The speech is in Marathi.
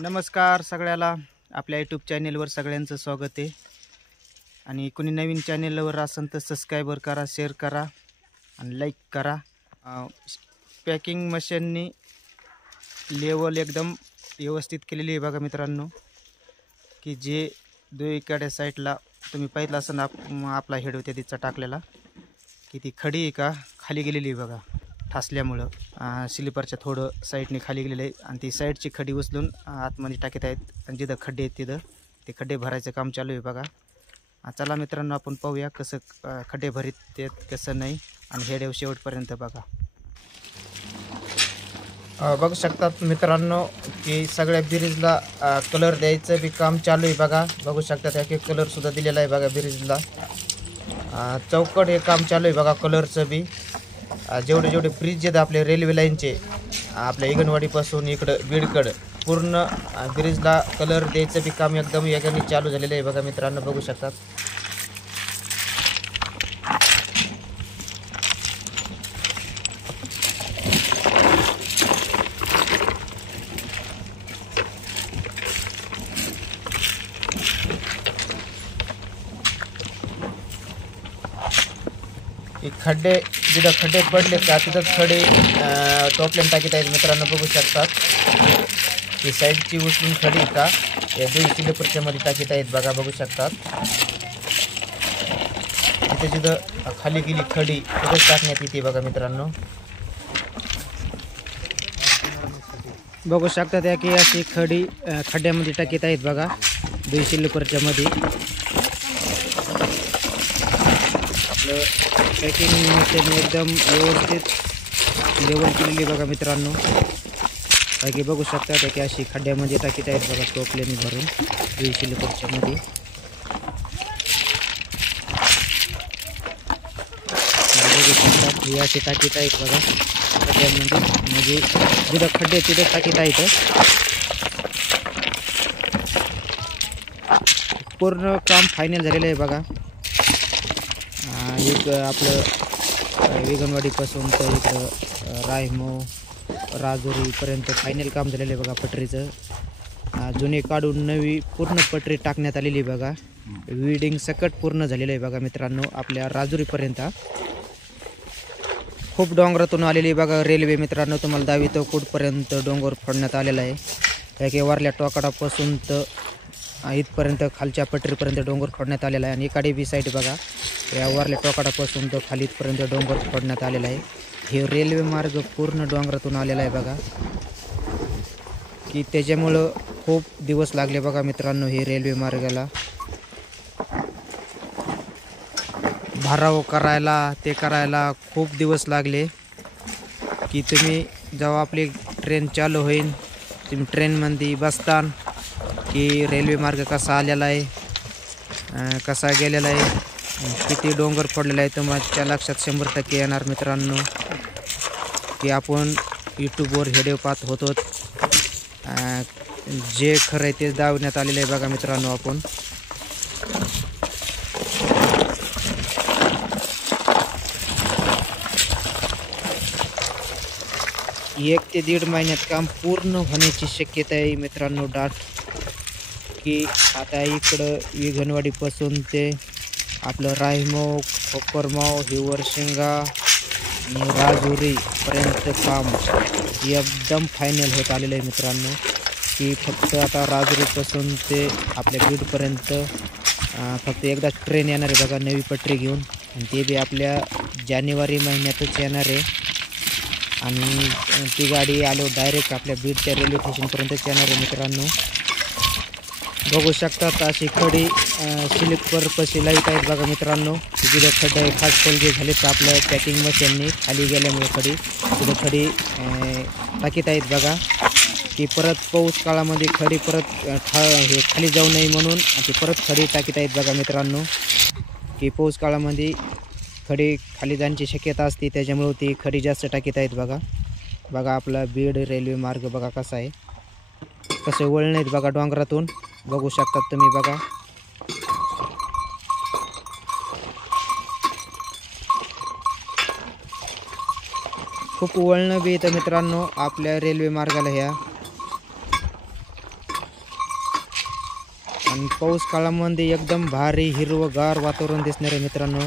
नमस्कार सगळ्याला, आपल्या यूट्यूब चॅनेलवर सगळ्यांचं स्वागत आहे. आणि कोणी नवीन चॅनेलवर असेल तर सबस्क्राईबर करा, शेअर करा आणि लाईक करा. पॅकिंग मशीननी लेवल एकदम व्यवस्थित केलेली आहे बघा मित्रांनो, की जे दोन्हीकडे साईडला तुम्ही पाहिलं असं आपला हेड होते तिचा टाकलेला, की ती खडी आहे का खाली गेलेली आहे बघा ठासल्यामुळं. स्लिपरच्या थोडं साईडने खाली गेलेलं आहे आणि ती साईडची खडी उचलून आतमध्ये टाकत आहेत. आणि जिथं खड्डे आहेत तिथं ते खड्डे भरायचं काम चालू आहे बघा. चला मित्रांनो, आपण पाहूया कसं खड्डे भरीत ते कसं नाही, आणि हेड शेवटपर्यंत बघा. बघू शकतात मित्रांनो की सगळ्या ब्रिजला कलर द्यायचं बी काम चालू आहे बघा. बघू शकतात एक एक कलरसुद्धा दिलेला आहे बघा ब्रिजला. चौकट हे काम चालू आहे बघा कलरचं बी. जेवढे जेवढे ब्रिज आहेत आपले रेल्वे लाईनचे, आपल्या इगनवाडीपासून इकडं बीडकडं पूर्ण ब्रिजला कलर द्यायचं बी काम एकदम वेगाने चालू झालेलं आहे बघा मित्रांनो. बघू शकतात खड्डे, जिथं खड्डे पडले का तिथं खडे टोपल्यान टाकीत आहेत मित्रांनो. बघू शकतात ही साईडची उचलून खडी का या दोन स्लिपरच्या मध्ये टाकीत आहेत बघा. बघू शकतात तिथे जिथं खाली गेली खडी तिथेच टाकण्यात येते बघा मित्रांनो. बघू शकतात या की अशी खडी खड्ड्यामध्ये टाकीत आहेत बघा दोन स्लिपरच्या मध्ये. आपलं पॅकिंग मशीन एकदम व्यवस्थित लेवल केलेली बघा मित्रांनो. बाकी बघू शकता की अशी खड्ड्यामध्ये टाकीत आहेत बघा टोपल्याने भरून 200 लिटरच्या मध्ये. बघू शकता ही अशी टाकीत आहेत बघा खड्ड्यामध्ये, म्हणजे जिथं खड्डे तिथं टाकीत आहेत. पूर्ण काम फायनल झालेलं आहे बघा. एक आपलं वेगनवाडीपासून तर इकडं रायमो राजुरीपर्यंत फायनल काम झालेलं आहे बघा पटरीचं. जुने काढून नवी पूर्ण पटरी टाकण्यात आलेली बघा. विडिंग सकट पूर्ण झालेलं आहे बघा मित्रांनो. आपल्या राजुरीपर्यंत खूप डोंगरातून आलेली बघा रेल्वे मित्रांनो. तुम्हाला दावितो कुठपर्यंत डोंगर फोडण्यात आलेला आहे. काही वारल्या टोकाडापासून तर इथपर्यंत खालच्या पटरीपर्यंत डोंगर फोडण्यात आलेला आहे. आणि इकडे बी साईड बघा या वारल्या टोकाडापासून तर खाली इथपर्यंत डोंगर फोडण्यात आलेला आहे. हे रेल्वे मार्ग पूर्ण डोंगरातून आलेला आहे बघा, की त्याच्यामुळं खूप दिवस लागले बघा मित्रांनो हे रेल्वे मार्गाला भराव करायला. ते करायला खूप दिवस लागले. की तुम्ही जेव्हा आपली ट्रेन चालू होईल तुम्ही ट्रेनमध्ये बसतान की रेल्वे मार्ग कसा आलेला आहे, कसा गेलेला आहे, किती डोंगर पडलेला आहे, तुमच्या लक्षात 100% येणार मित्रांनो. की आपण यूट्यूबवर व्हिडिओ पाहत होतो, जे खरं आहे ते दावण्यात आलेलं आहे बघा मित्रांनो. आपण एक ते दीड महिन्यात काम पूर्ण होण्याची शक्यता आहे मित्रांनो दाट. की आता इकडं विघनवाडीपासून ते आपलं रायमो कोपरमाव हिवरशिंगा आणि राजुरीपर्यंत काम एकदम फायनल होत आलेलं आहे मित्रांनो. की फक्त आता राजुरीपासून ते आपल्या बीडपर्यंत फक्त एकदा ट्रेन येणार आहे बघा नवी पटरी घेऊन, आणि ते बी आपल्या जानेवारी महिन्यातच येणार आहे. आणि ती गाडी आलो डायरेक्ट आपल्या बीडच्या रेल्वे स्टेशनपर्यंतच येणार आहे मित्रांनो. बघू शकतात अशी खडी स्लिपर पशी लाईट आहेत बघा मित्रांनो. जिथं खड्डे खास खोलगे झाले तर आपल्या पॅकिंग मशीननी खाली गेल्यामुळे खडी तिथं खडी टाकीत आहेत बघा. की परत पाऊस काळामध्ये खडी परत हे खाली जाऊ नये म्हणून ती परत खडी टाकीत आहेत बघा मित्रांनो. की पाऊस काळामध्ये खडी खाली जाण्याची शक्यता असते, त्याच्यामुळे ती खडी जास्त टाकीत आहेत बघा. बघा आपला बीड रेल्वे मार्ग बघा कसा आहे, कसे वळण आहेत बघा डोंगरातून. बघू शकतात तुम्ही बघा. खूप वळणं बी येतं मित्रांनो आपल्या रेल्वे मार्गाला ह्या. आणि पाऊस काळामध्ये एकदम भारी हिरवंगार वातावरण दिसणार आहे मित्रांनो.